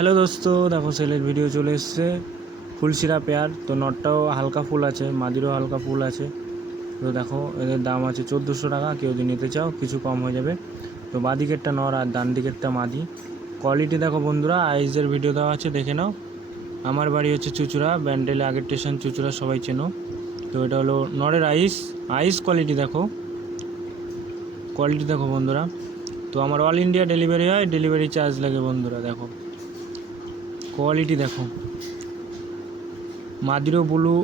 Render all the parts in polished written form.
Hello দোস্ত, দেখো সেলের ভিডিও চলে এসছে। ফুলশিরা পেয়ার, তো নটটাও হালকা ফুল আছে, মাদিরও হালকা ফুল আছে। তো দেখো এদের দাম আছে 1400 টাকা। কেউ যদি নিতে চাও কিছু কম হয়ে যাবে। তো বাঁ দিকেরটা নর আর ডান দিকেরটা মাদি। কোয়ালিটি দেখো বন্ধুরা, আইসের ভিডিও দেওয়া আছে, দেখে নাও। আমার বাড়ি হচ্ছে চুচুড়া, ব্যান্ডেলে আগের স্টেশন চুচুড়া, সবাই চেনো। তো এটা হলো নরের আইস কোয়ালিটি দেখো, বন্ধুরা। তো আমার অল ইন্ডিয়া ডেলিভারি হয়, ডেলিভারি চার্জ লাগে বন্ধুরা। দেখো কোয়ালিটি দেখো, মাদিরও ব্লু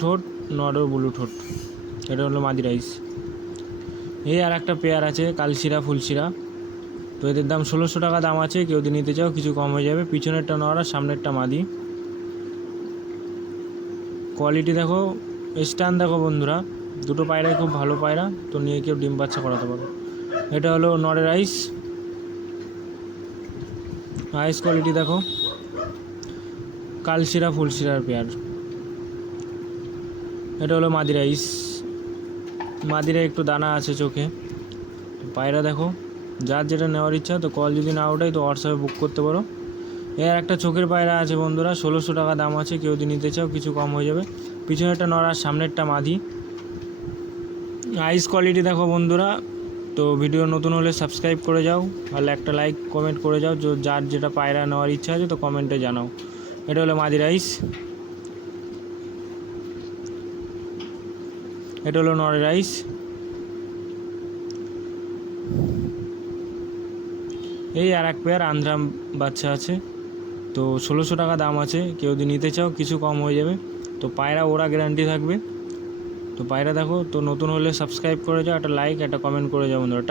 ঠোঁট, নরও ব্লু ঠোঁট। এটা হলো মাদি রাইস। এই আর একটা পেয়ার আছে কালশিরা ফুলশিরা। তো এদের দাম 1600 টাকা দাম আছে। কেউ যদি নিতে চাও কিছু কম হয়ে যাবে। পিছনেরটা নর আর সামনেরটা মাদি। কোয়ালিটি দেখো, স্ট্যান্ড দেখো বন্ধুরা, দুটো পায়রাই খুব ভালো পায়রা। তো নিয়ে কেউ ডিম বাচ্চা করাতে পারো। এটা হলো নরের আইস কোয়ালিটি দেখো, কালশিরা ফুলশিরার পেয়ার। এটা হলো মাদি রাইস, মাদিরা একটু দানা আছে চোখে। পায়রা দেখো, যার যেটা নেওয়ার ইচ্ছা, তো কল যদি না ওঠাই তো হোয়াটসঅ্যাপে বুক করতে পারো। এর একটা চোখের পায়রা আছে বন্ধুরা, 1600 টাকা দাম আছে। কেউ যদি নিতে চাও কিছু কম হয়ে যাবে। পিছনেরটা নর আর সামনেরটা মাদি। আইস কোয়ালিটি দেখো বন্ধুরা। তো ভিডিও নতুন হলে সাবস্ক্রাইব করে যাও, আর একটা লাইক কমেন্ট করে যাও। যার যেটা পায়রা নেওয়ার ইচ্ছা আছে তো কমেন্টে জানাও। এটা হলো মাদি রাইস, এটা হলো নরের রাইস। এই আর এক পেয়ার আন্ধ্রা বাচ্চা আছে। তো 1600 টাকা দাম আছে। কেউ যদি নিতে চাও কিছু কম হয়ে যাবে। তো পায়রা ওরা গ্যারান্টি থাকবে। তো পায়রা দেখো, তো নতুন হলে সাবস্ক্রাইব করে যাও, একটা লাইক একটা কমেন্ট করে যাও বন্ধুরা।